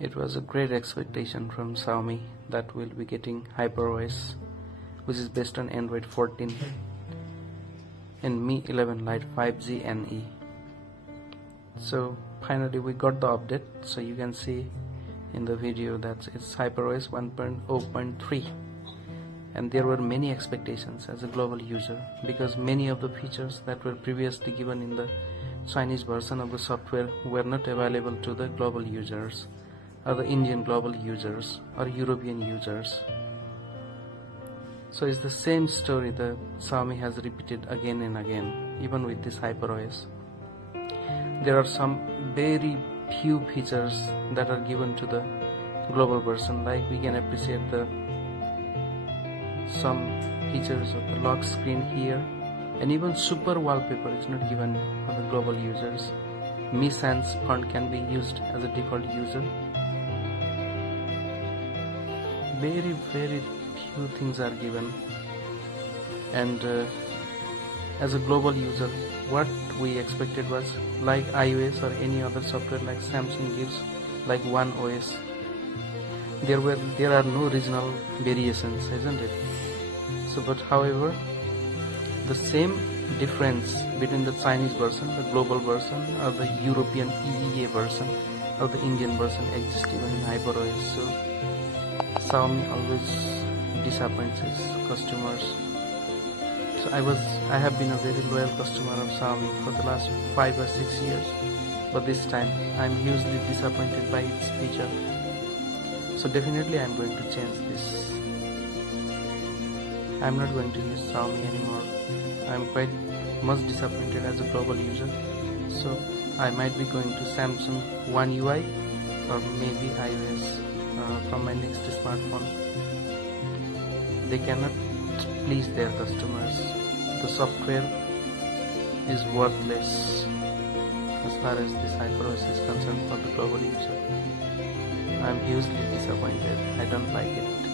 It was a great expectation from Xiaomi that we'll be getting HyperOS, which is based on Android 14 and Mi 11 Lite 5G NE. So finally we got the update, so you can see in the video that it's HyperOS 1.0.3, and there were many expectations as a global user because many of the features that were previously given in the Chinese version of the software were not available to the global users or the Indian global users or European users. So it's the same story that Xiaomi has repeated again and again, even with this HyperOS. There are some very few features that are given to the global version, like we can appreciate some features of the lock screen here, and even super wallpaper is not given for the global users. Mi Sans font can be used as a default user. Very few things are given, and as a global user what we expected was like iOS or any other software like Samsung gives, like One OS. There are no regional variations, isn't it? So but however, the same difference between the Chinese version, the global version, or the European EEA version or the Indian version exists even in HyperOS. So Xiaomi always disappoints its customers. So I have been a very loyal customer of Xiaomi for the last 5 or 6 years, but this time I'm hugely disappointed by its feature. So definitely I'm going to change this. I'm not going to use Xiaomi anymore. I'm quite much disappointed as a global user. So I might be going to Samsung One UI or maybe iOS from my next smartphone. They cannot please their customers. The software is worthless as far as this HyperOS is concerned for the global user. I'm hugely disappointed. I don't like it.